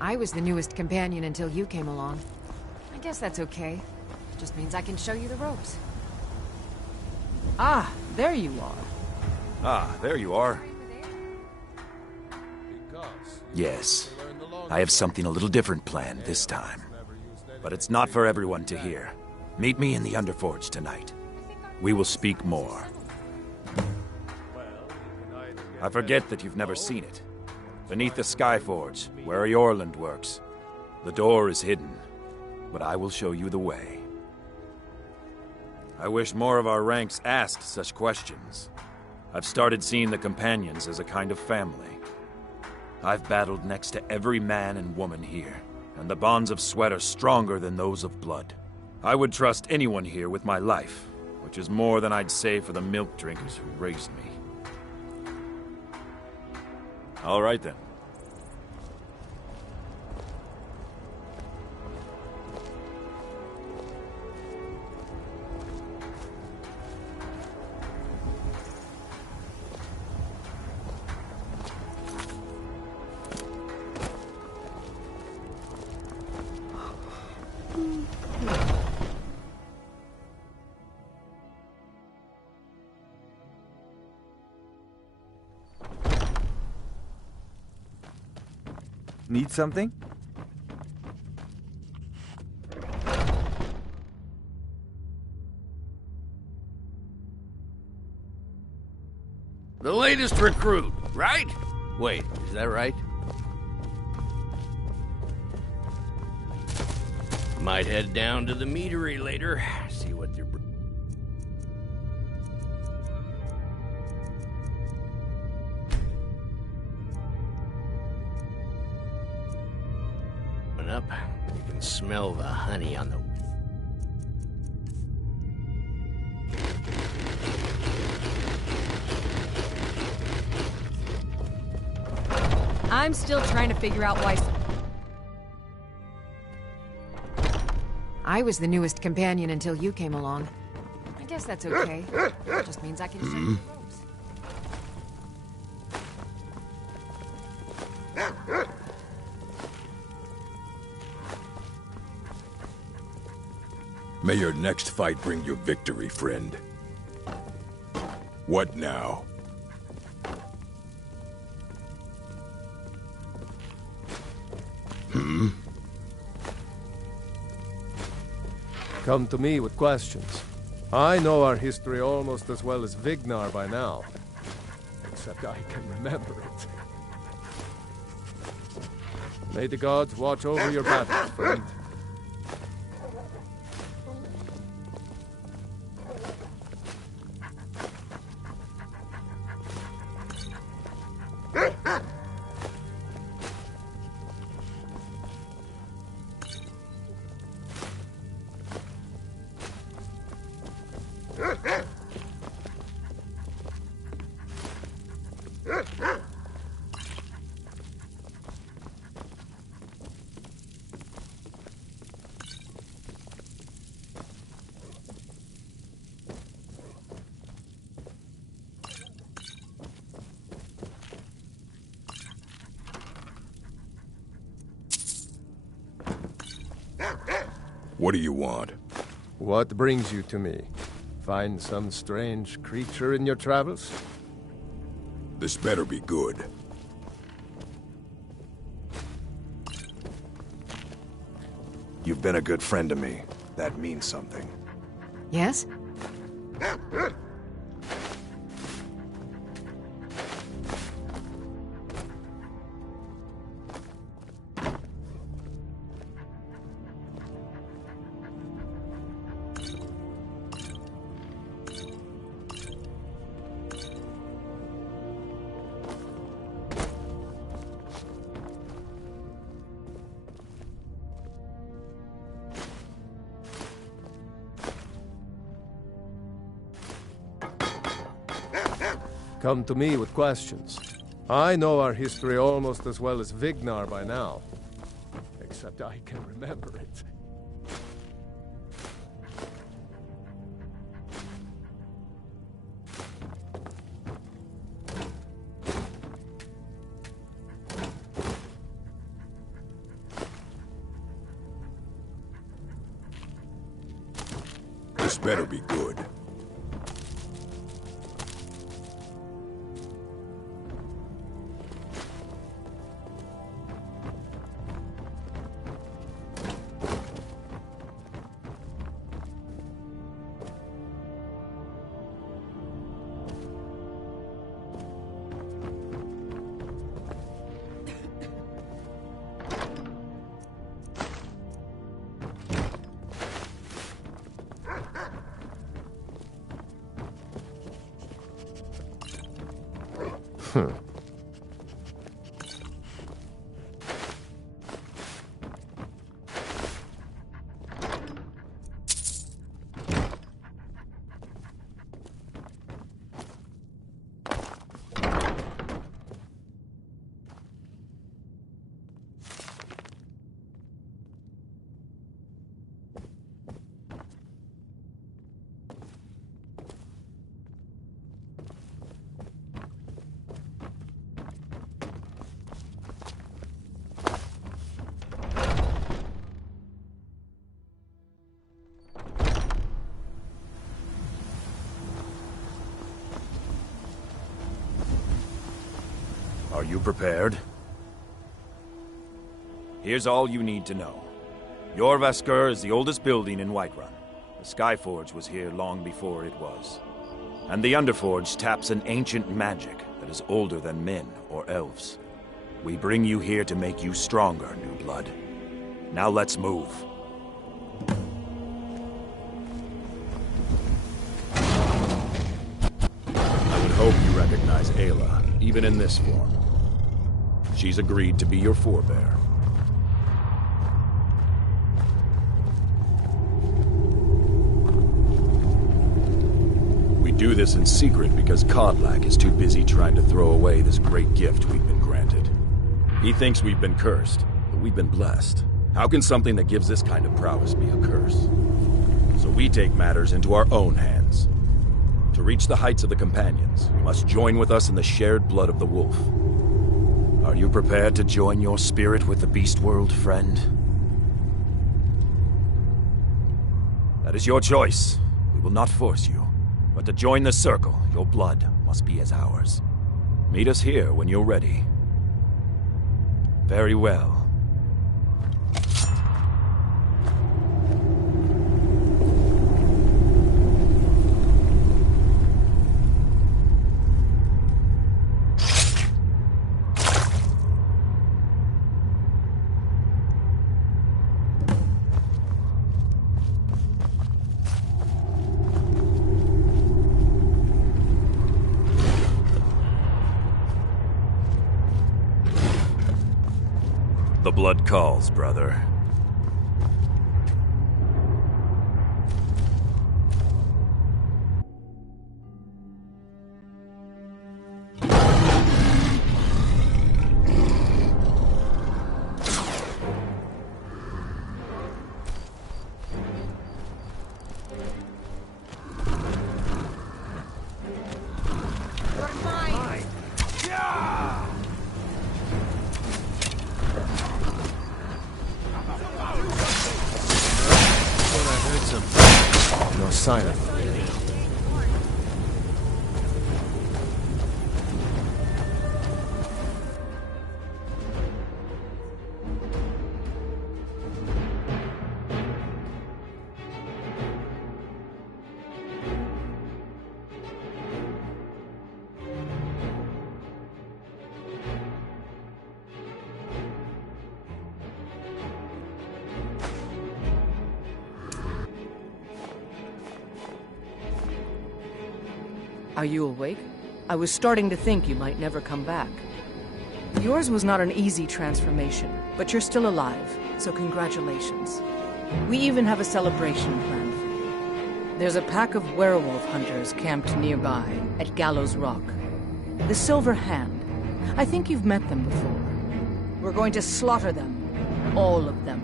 I was the newest companion until you came along. I guess that's okay. Just means I can show you the ropes. Ah, there you are. Ah, there you are. Yes, I have something a little different planned this time. But it's not for everyone to hear. Meet me in the Underforge tonight. We will speak more. I forget that you've never seen it. Beneath the Skyforge, where Eorland works. The door is hidden, but I will show you the way. I wish more of our ranks asked such questions. I've started seeing the companions as a kind of family. I've battled next to every man and woman here, and the bonds of sweat are stronger than those of blood. I would trust anyone here with my life, which is more than I'd say for the milk drinkers who raised me. All right then. Need something? The latest recruit, right? Wait, is that right? Might head down to the meadery later, see what they're... up. You can smell the honey on the... I'm still trying to figure out why... I was the newest companion until you came along. I guess that's okay. It just means I can show you the ropes. May your next fight bring you victory, friend. What now? Come to me with questions. I know our history almost as well as Vignar by now. Except I can remember it. May the gods watch over your battles, friend. What do you want? What brings you to me? Find some strange creature in your travels? This better be good. You've been a good friend to me. That means something. Yes? Come to me with questions. I know our history almost as well as Vignar by now. Except I can remember it. better be good. Are you prepared? Here's all you need to know. Jorvaskr is the oldest building in Whiterun. The Skyforge was here long before it was. And the Underforge taps an ancient magic that is older than men or elves. We bring you here to make you stronger, new blood. Now let's move. I would hope you recognize Ayla, even in this form. She's agreed to be your forebear. We do this in secret because Kodlak is too busy trying to throw away this great gift we've been granted. He thinks we've been cursed, but we've been blessed. How can something that gives this kind of prowess be a curse? So we take matters into our own hands. To reach the heights of the Companions, you must join with us in the shared blood of the wolf. Are you prepared to join your spirit with the beast world, friend? That is your choice. We will not force you. But to join the circle, your blood must be as ours. Meet us here when you're ready. Very well. The blood calls, brother. No sign of it. Are you awake? I was starting to think you might never come back. Yours was not an easy transformation, but you're still alive, so congratulations. We even have a celebration planned for you. There's a pack of werewolf hunters camped nearby, at Gallows Rock. The Silver Hand. I think you've met them before. We're going to slaughter them. All of them.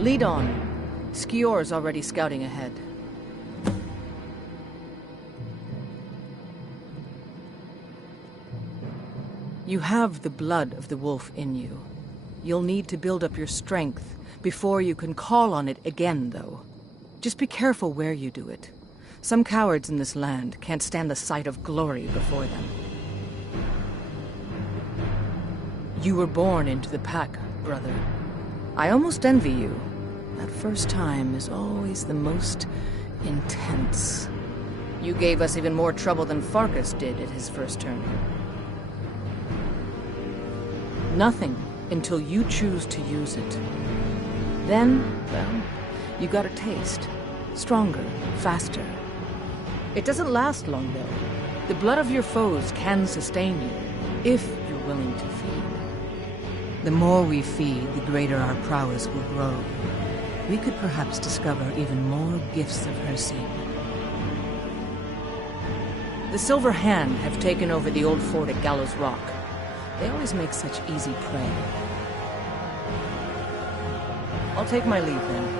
Lead on. Skior's already scouting ahead. You have the blood of the wolf in you. You'll need to build up your strength before you can call on it again, though. Just be careful where you do it. Some cowards in this land can't stand the sight of glory before them. You were born into the pack, brother. I almost envy you. That first time is always the most intense. You gave us even more trouble than Farkas did at his first turn. Nothing until you choose to use it. Then, well, you got a taste. Stronger, faster. It doesn't last long, though. The blood of your foes can sustain you, if you're willing to feed. The more we feed, the greater our prowess will grow. We could perhaps discover even more gifts of her seed. The Silver Hand have taken over the old fort at Gallows Rock. They always make such easy prey. I'll take my leave then.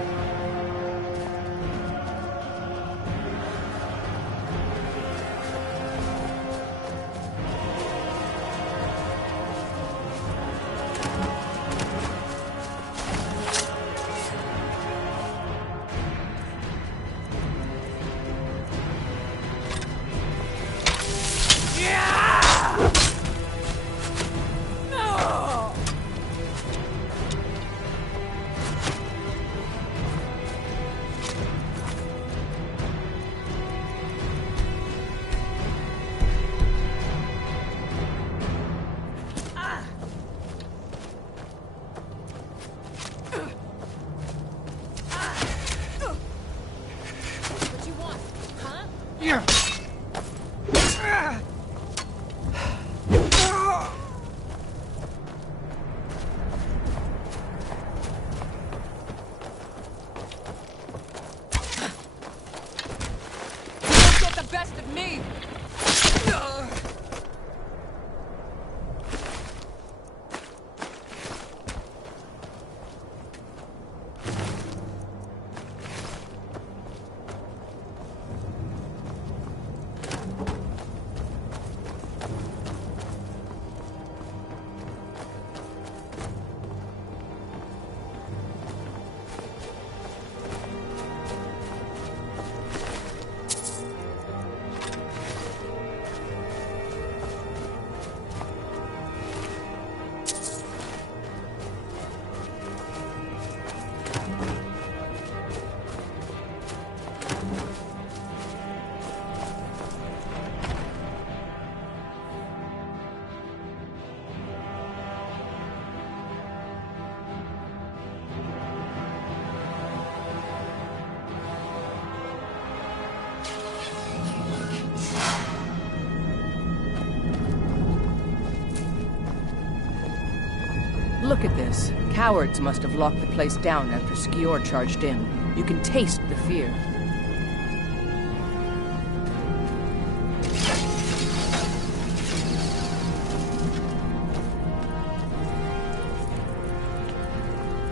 Look at this. Cowards must have locked the place down after Skior charged in. You can taste the fear.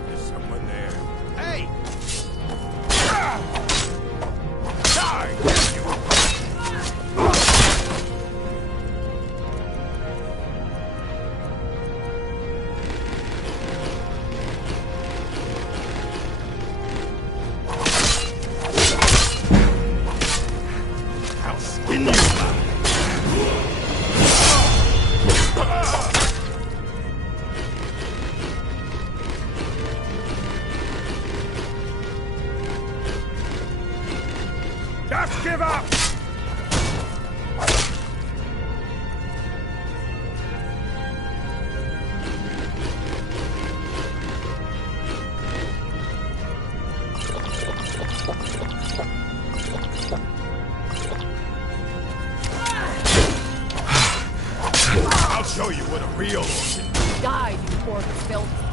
There's someone there. Hey! Just give up! I'll show you what a real orc is. Die, you orc filth.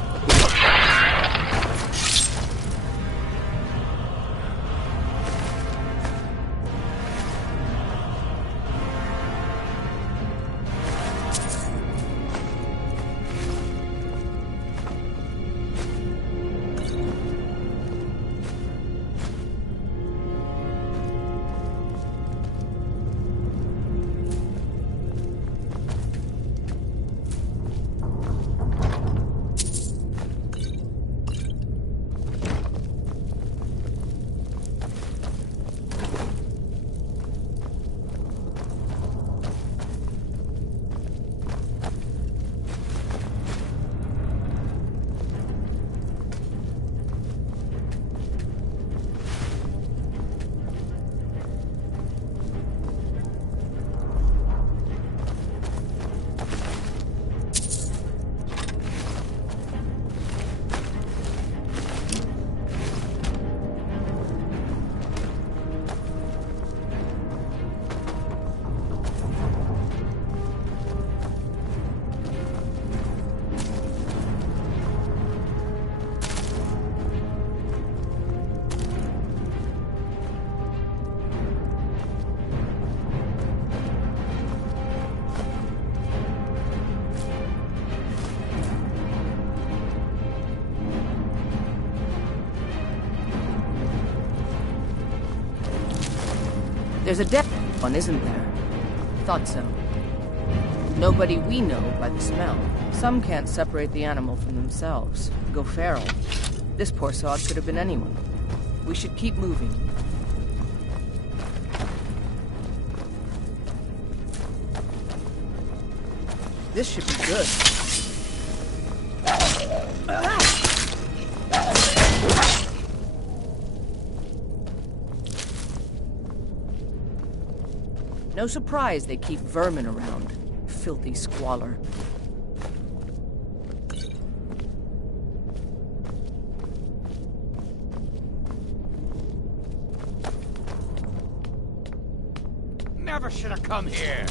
There's a dead one, isn't there? Thought so. Nobody we know by the smell. Some can't separate the animal from themselves. Go feral. This poor sod could have been anyone. We should keep moving. This should be good. No surprise they keep vermin around. Filthy squalor. Never should have come here.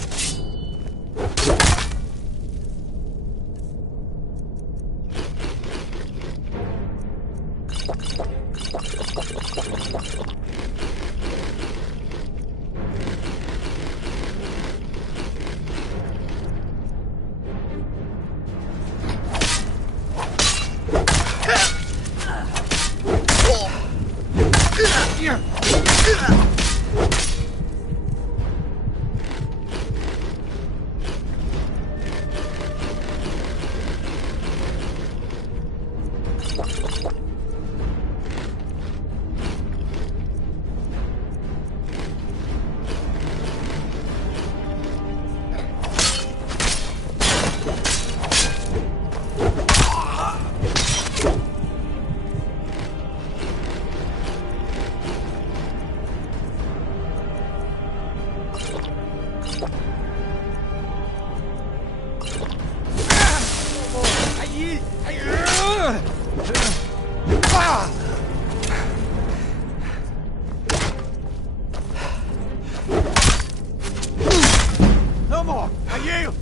No more! I yield!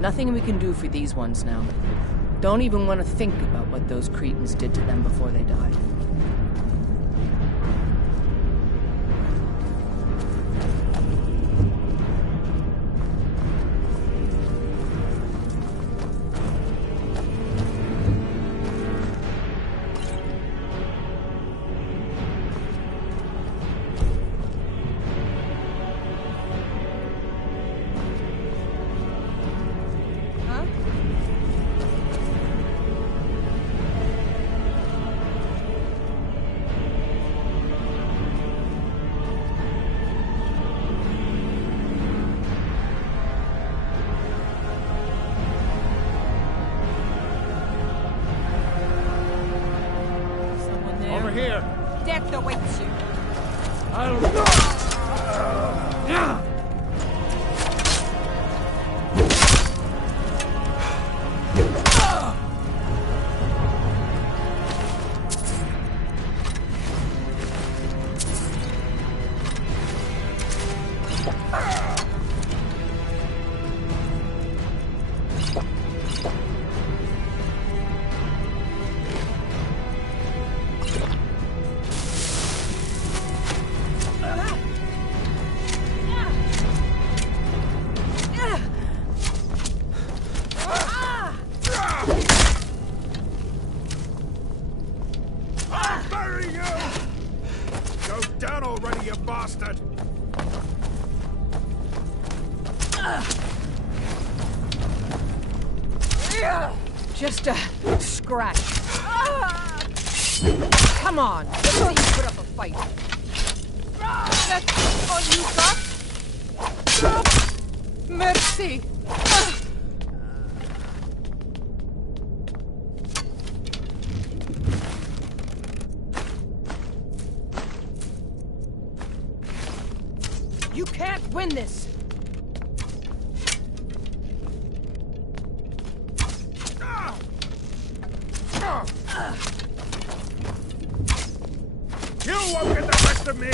Nothing we can do for these ones now. Don't even want to think about what those cretins did to them before they died. Death awaits you. Get down already, you bastard! Just a scratch. Come on, let's see you put up a fight. That's all you got? Merci. You can't win this. You won't get the best of me!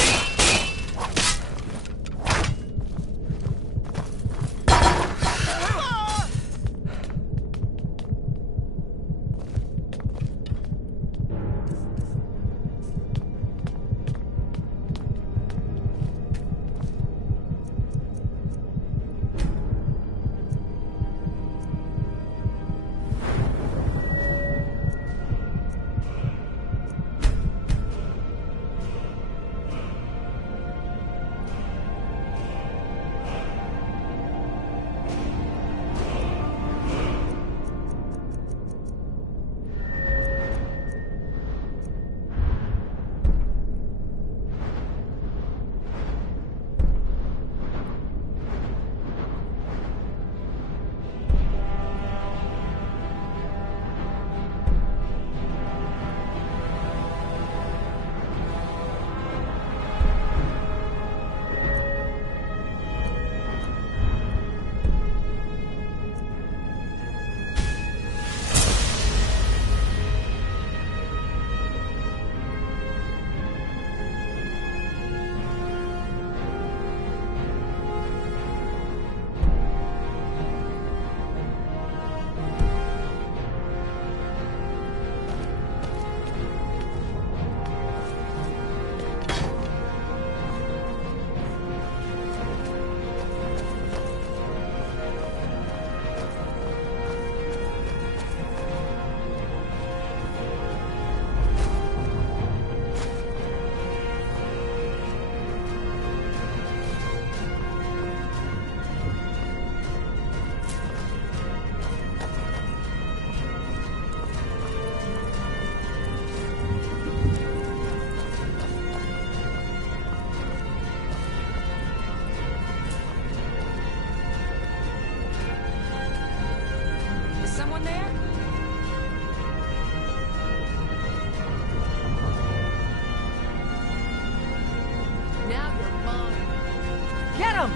Get him!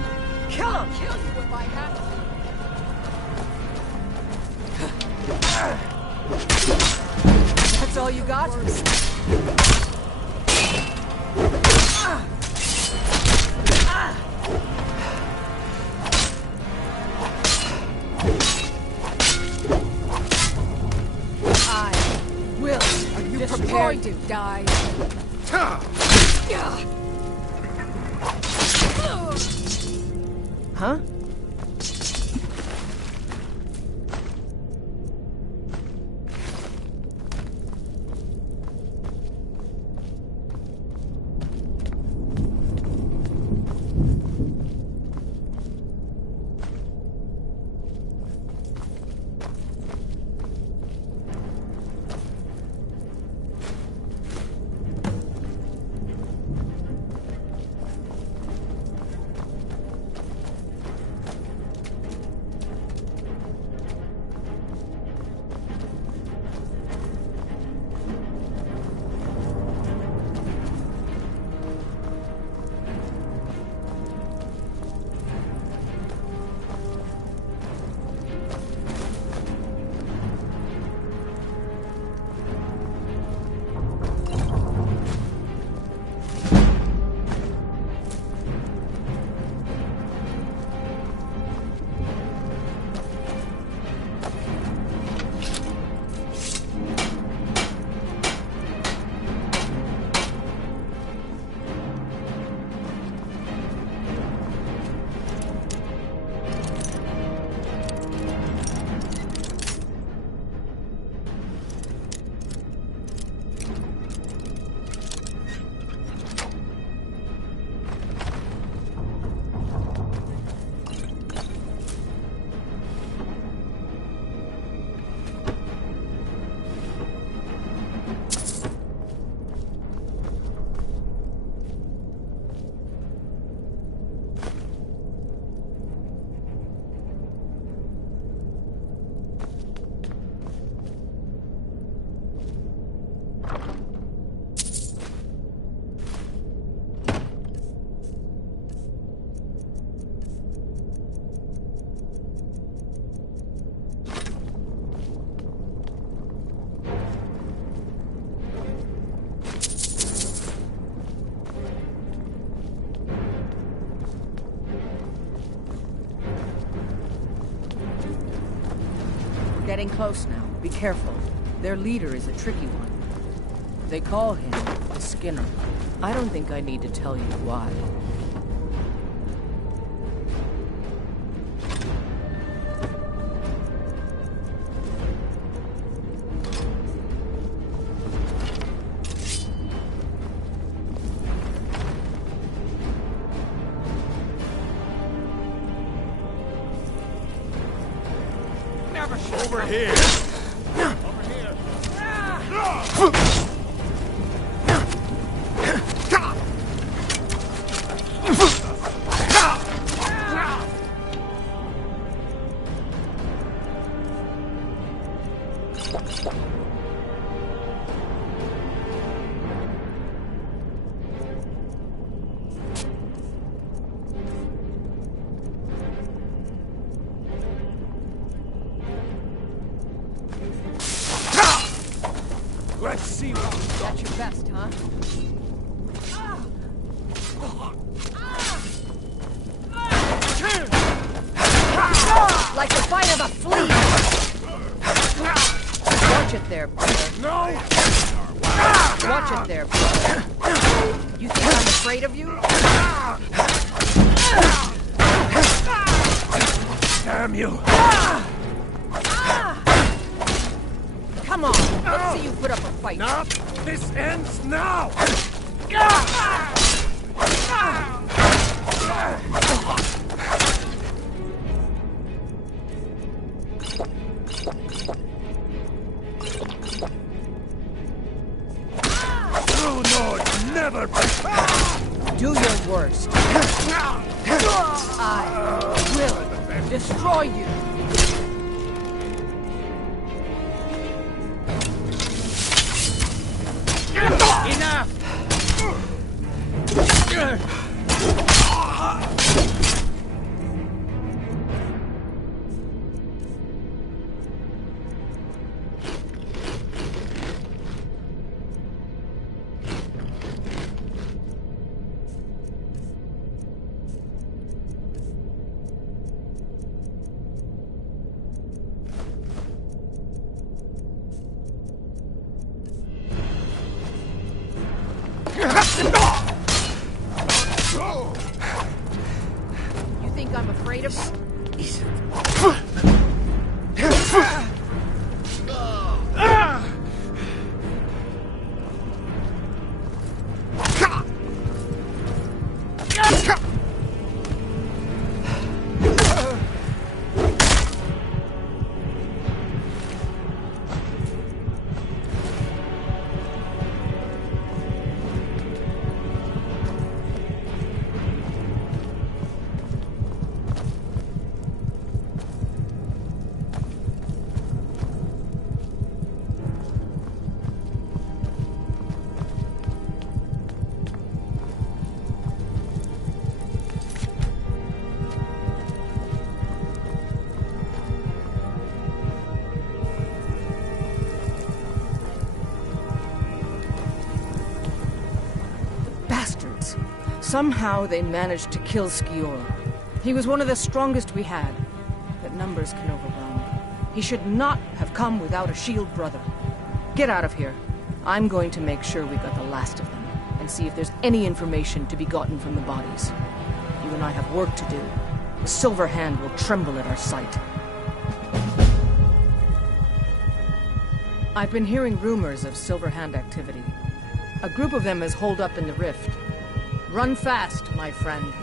Kill him! Kill you if I have to. That's all you got? I will. Are you prepared to die? Huh? Getting close now. Be careful. Their leader is a tricky one. They call him the Skinner. I don't think I need to tell you why. Over here! Over here! Let's see what... That's your best, huh? Like the bite of a flea! Watch it there, brother. No! Watch it there, brother. You think I'm afraid of you? Damn you! Come on, let's see you put up a fight. Nope! This ends now! True Nords never... Do your worst. I will destroy you. Enough! You think I'm afraid of you? Bastards. Somehow they managed to kill Skiora. He was one of the strongest we had, but numbers can overwhelm. He should not have come without a shield brother. Get out of here. I'm going to make sure we got the last of them, and see if there's any information to be gotten from the bodies. You and I have work to do. The Silver Hand will tremble at our sight. I've been hearing rumors of Silver Hand activity. A group of them has holed up in the rift. Run fast, my friend.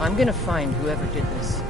I'm gonna find whoever did this.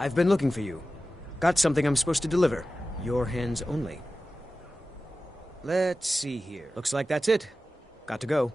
I've been looking for you. Got something I'm supposed to deliver. Your hands only. Let's see here. Looks like that's it. Got to go.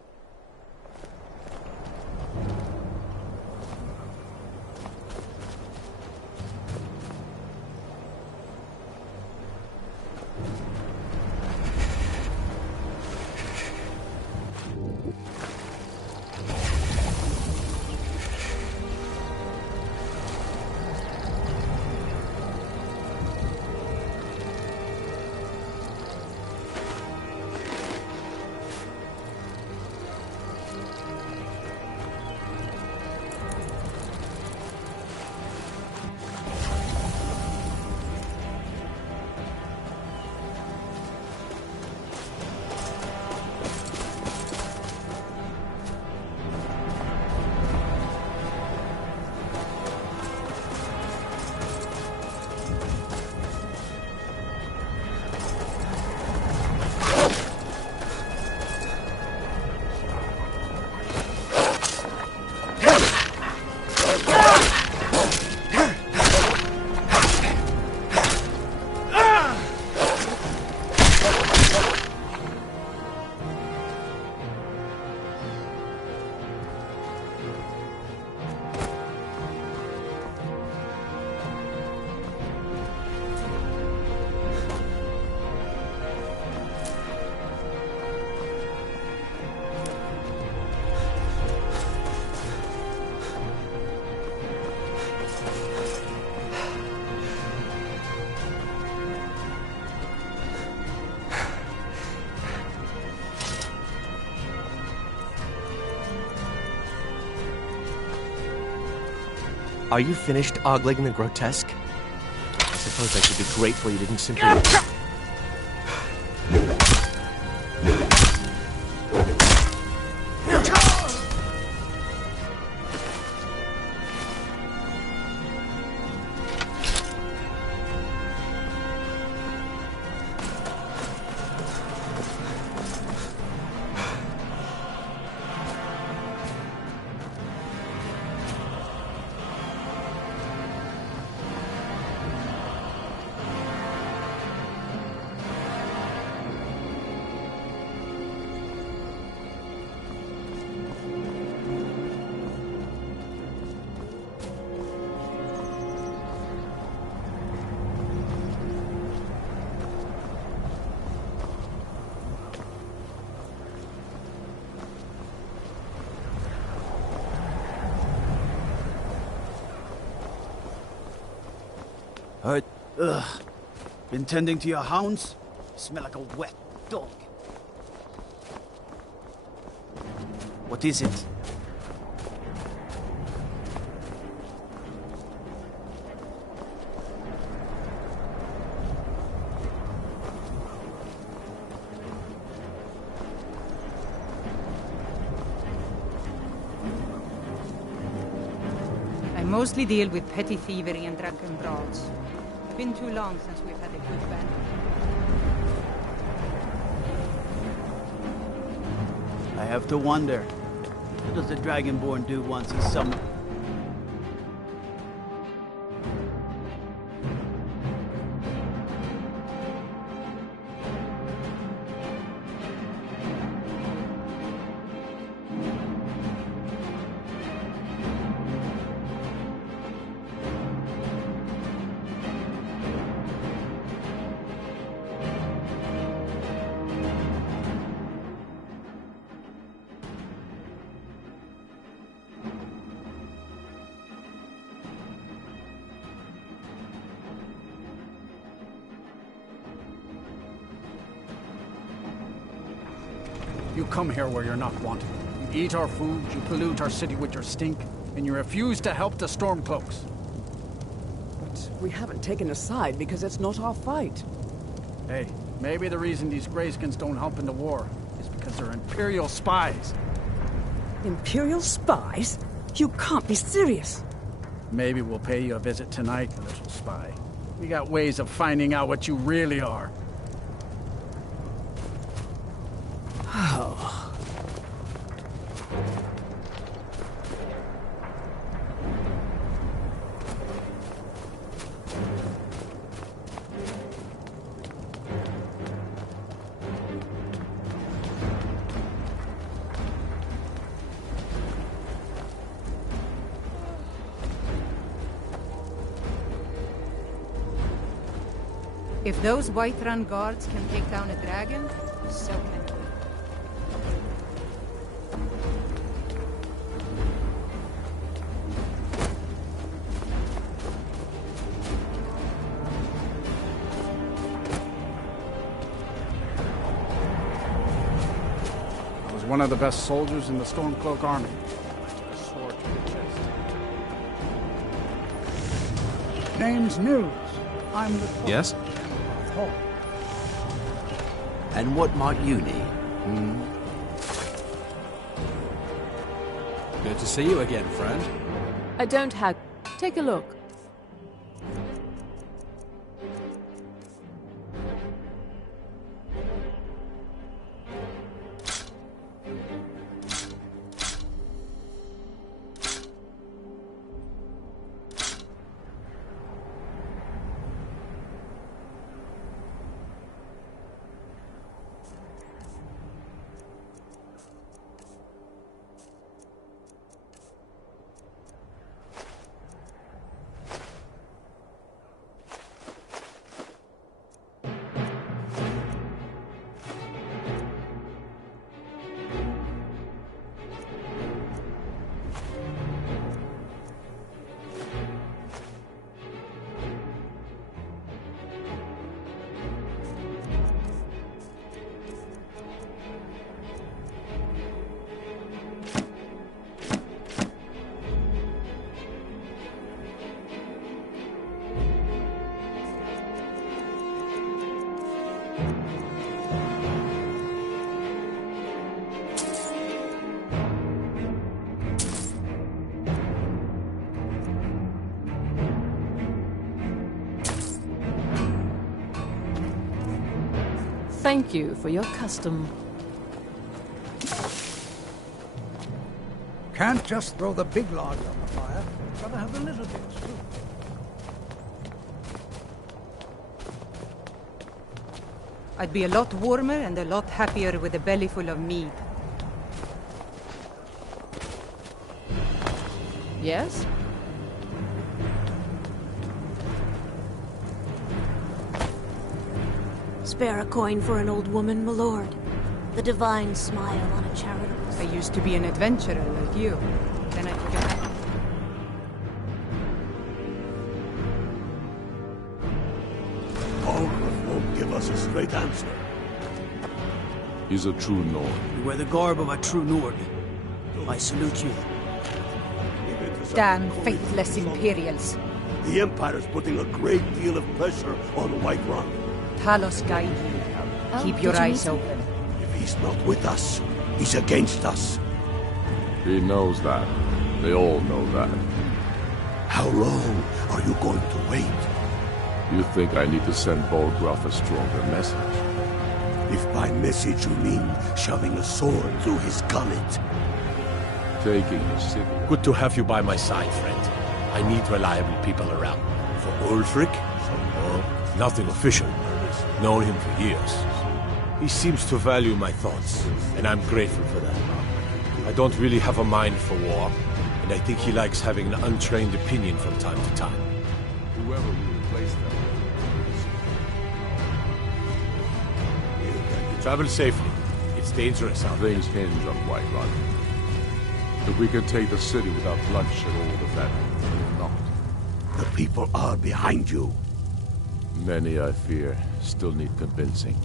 Are you finished ogling the grotesque? I suppose I should be grateful you didn't simply... Ugh. Been tending to your hounds? Smell like a wet dog. What is it? I mostly deal with petty thievery and drunken brawls. Been too long since we've had a good battle. I have to wonder, what does the Dragonborn do once he's summoned? You come here where you're not wanted. You eat our food, you pollute our city with your stink, and you refuse to help the Stormcloaks. But we haven't taken a side because it's not our fight. Hey, maybe the reason these Greyskins don't help in the war is because they're Imperial spies. Imperial spies? You can't be serious. Maybe we'll pay you a visit tonight, little spy. We got ways of finding out what you really are. Oh. If those Whiterun guards can take down a dragon, so can we. I was one of the best soldiers in the Stormcloak army. I took a sword to the chest. Name's News. I'm the... Yes? And what might you need? Good to see you again, friend. I don't have... Take a look. Thank you for your custom. Can't just throw the big log on the fire. Gotta have the little bits too. I'd be a lot warmer and a lot happier with a belly full of meat. Yes? Spare a coin for an old woman, my lord. The divine smile on a charitable... I used to be an adventurer like you. Then I took a nap. Olgraf won't give us a straight answer. He's a true Nord. You wear the garb of a true Nord. I salute you. Damn faithless Imperials. The Empire's putting a great deal of pressure on Whiterun. Talos guide you. Keep your eyes open. If he's not with us, he's against us. He knows that. They all know that. How long are you going to wait? You think I need to send Bolgraf a stronger message? If by message you mean shoving a sword through his gullet. Taking the city. Good to have you by my side, friend. I need reliable people around. For Ulfric? Oh, nothing official. Known him for years. He seems to value my thoughts, and I'm grateful for that. I don't really have a mind for war, and I think he likes having an untrained opinion from time to time. Whoever will replace them. Travel safely. It's dangerous out there. Things hinge on Whiterun. If we can take the city without bloodshed, all the better. If not, the people are behind you. Many, I fear, still need convincing.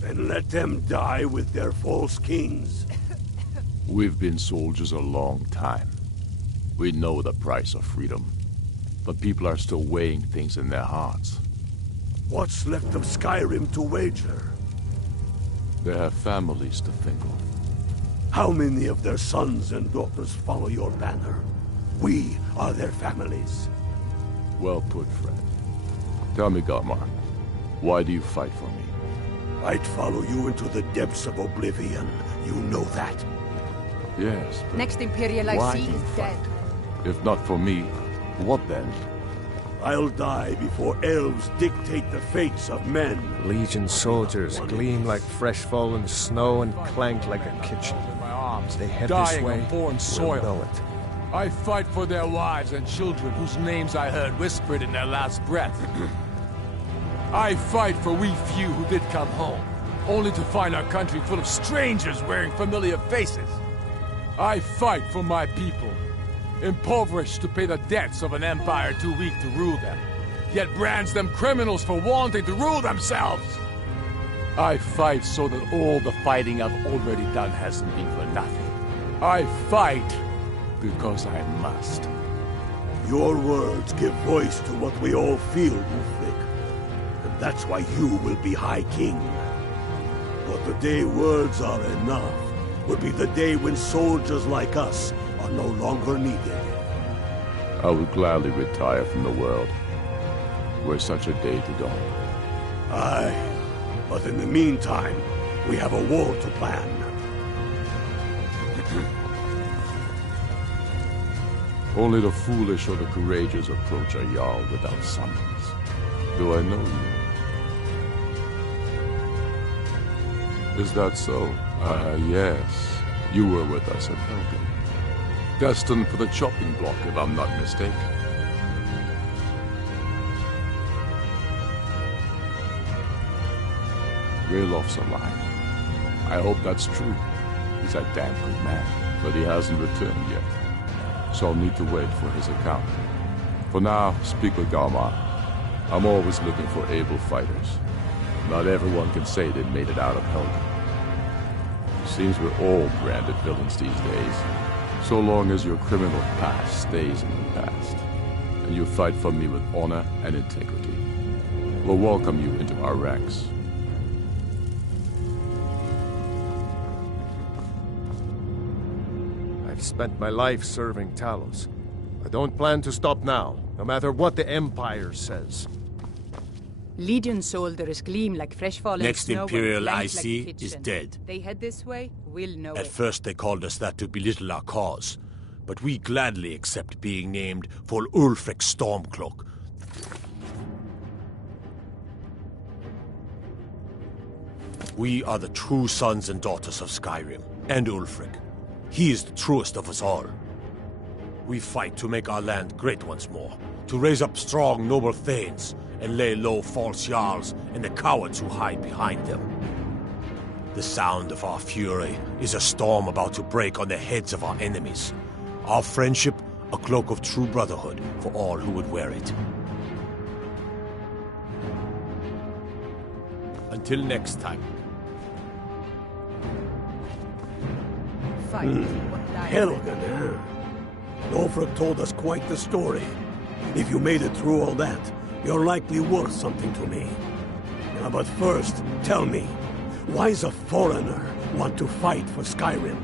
Then let them die with their false kings. We've been soldiers a long time. We know the price of freedom. But people are still weighing things in their hearts. What's left of Skyrim to wager? They have families to think of. How many of their sons and daughters follow your banner? We are their families. Well put, friend. Tell me, Galmar, why do you fight for me? I'd follow you into the depths of oblivion. You know that. Yes. Next Imperial I see is dead. If not for me, what then? I'll die before elves dictate the fates of men. Legion soldiers gleam like fresh fallen snow and clank like a kitchen. They head this way, on foreign soil. we'll know it. I fight for their wives and children whose names I heard whispered in their last breath. I fight for we few who did come home, only to find our country full of strangers wearing familiar faces. I fight for my people, impoverished to pay the debts of an empire too weak to rule them, yet brands them criminals for wanting to rule themselves. I fight so that all the fighting I've already done hasn't been for nothing. I fight because I must. Your words give voice to what we all feel, Ulfric. And that's why you will be High King. But the day words are enough will be the day when soldiers like us are no longer needed. I would gladly retire from the world, were such a day to dawn. Aye, but in the meantime, we have a war to plan. Only the foolish or the courageous approach a Jarl without summons. Do I know you? Is that so? Yes. You were with us at Helgen. Destined for the chopping block, if I'm not mistaken. Railof's alive. I hope that's true. He's a damn good man, but he hasn't returned yet. So I'll need to wait for his account. For now, speak with Galmar. I'm always looking for able fighters. Not everyone can say they made it out of Helgen. Seems we're all branded villains these days. So long as your criminal past stays in the past. And you fight for me with honor and integrity. We'll welcome you into our ranks. I've spent my life serving Talos. I don't plan to stop now, no matter what the Empire says. Legion soldiers gleam like fresh fallen Next snow. Imperial I like see kitchen. is dead. They head this way, we'll know At it. first they called us that to belittle our cause, but we gladly accept being named for Ulfric Stormcloak. We are the true sons and daughters of Skyrim, and Ulfric. He is the truest of us all. We fight to make our land great once more, to raise up strong, noble thanes, and lay low false jarls and the cowards who hide behind them. The sound of our fury is a storm about to break on the heads of our enemies. Our friendship, a cloak of true brotherhood for all who would wear it. Until next time. Helgen, huh? Ulfric told us quite the story. If you made it through all that, you're likely worth something to me. Now, but first, tell me, why does a foreigner want to fight for Skyrim?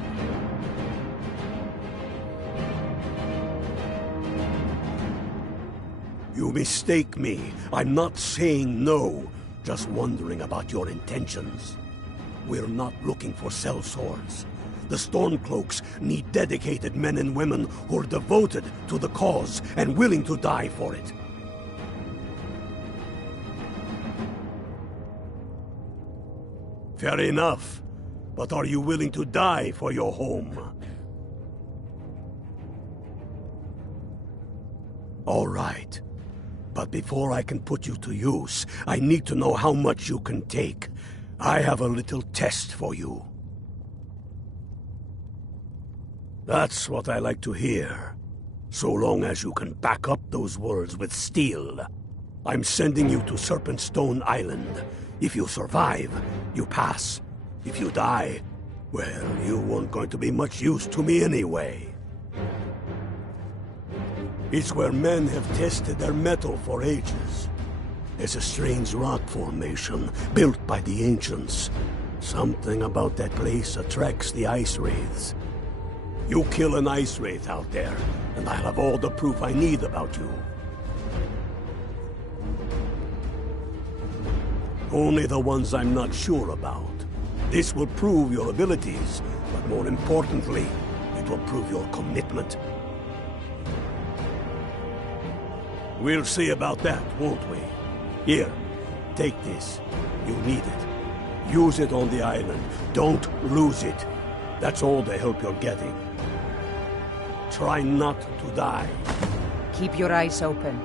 You mistake me. I'm not saying no, just wondering about your intentions. We're not looking for sellswords. The Stormcloaks need dedicated men and women who are devoted to the cause and willing to die for it. Fair enough. But are you willing to die for your home? All right. But before I can put you to use, I need to know how much you can take. I have a little test for you. That's what I like to hear. So long as you can back up those words with steel. I'm sending you to Serpentstone Island. If you survive, you pass. If you die, well, you weren't going to be much use to me anyway. It's where men have tested their metal for ages. It's a strange rock formation built by the ancients. Something about that place attracts the ice wraiths. You kill an ice wraith out there, and I'll have all the proof I need about you. Only the ones I'm not sure about. This will prove your abilities, but more importantly, it will prove your commitment. We'll see about that, won't we? Here, take this. You need it. Use it on the island. Don't lose it. That's all the help you're getting. Try not to die. Keep your eyes open.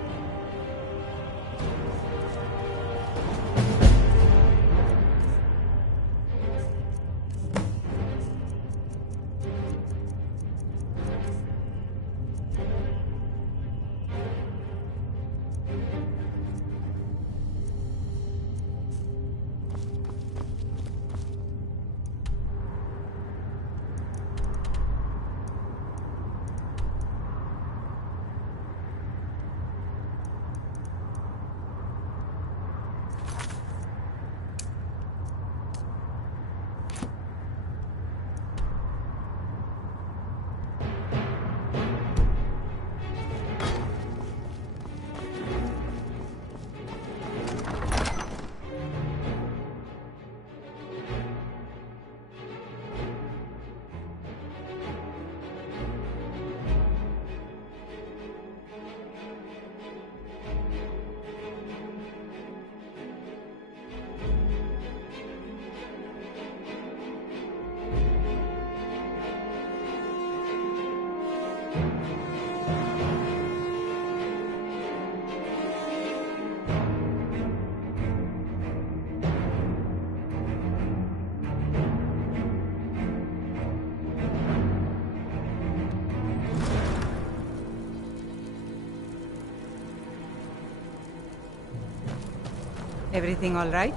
Everything all right?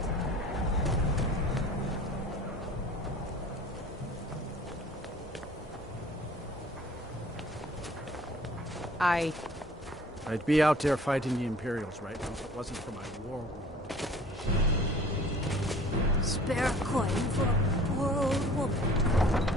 I'd be out there fighting the Imperials right now if it wasn't for my war wound. Spare coin for a poor old woman.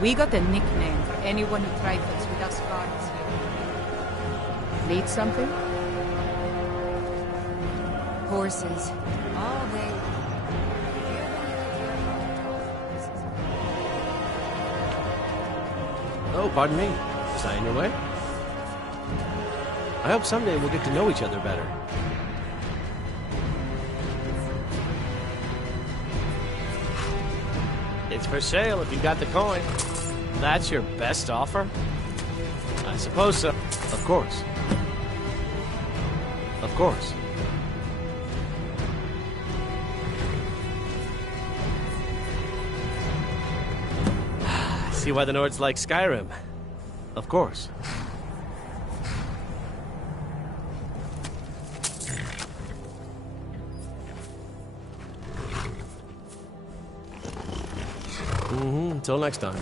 We got a nickname for anyone who trifles with us guards here. Need something? Horses. All day. Oh, pardon me. Was I in your way? I hope someday we'll get to know each other better. It's for sale if you got the coin. That's your best offer? I suppose so. Of course. Of course. See why the Nords like Skyrim. Of course. Until next time.